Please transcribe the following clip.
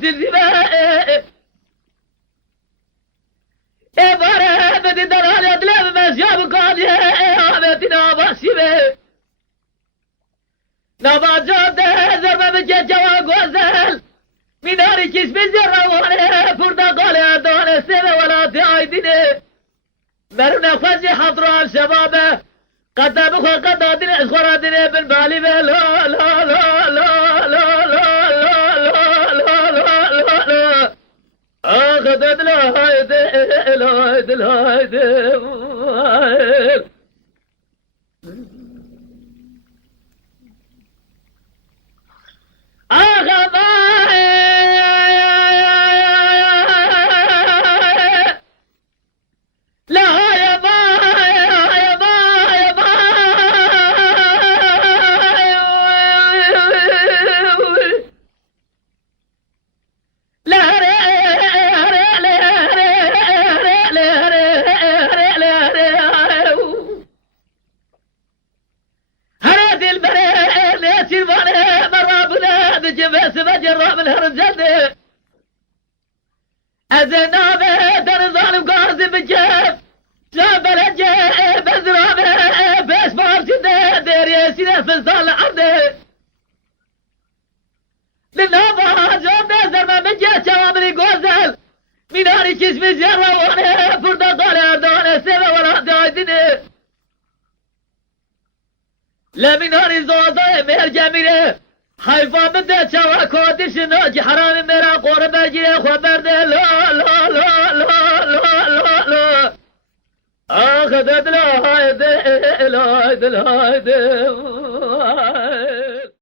سلسلة باره بدي دلال ادلم مشياب قاضي آمتي ناباشيبه ناباجاده زرمه بچه جوا گوزل میناری کش بزروانه پردقال دانه سنه ولاتی آیدینه مرو نفج حضران شبابه قدام خو قدادين اسخرادين بالبالي لا لا لا لا لا لا لا لا لا لا اخذت الهايد الهايد الهايد اخذ جرب الهرجة أزنابه در ظالم قاسم بجيب جاب الجيب بزرابه بيش بارشده دير يسينه فلسان عرده للنابه جاب زرما بجيب شوامري قوزل ميناري كشمي جروانه فردقال اردانه سيبه ولا دايدينه لميناري زوزه مهر ميره حیفا بده چوا کادش ناجی حرام میرا قرب بگیره خود برده لا لا لا لا لا لا لا آخذت لا هایده لا هایده لا هایده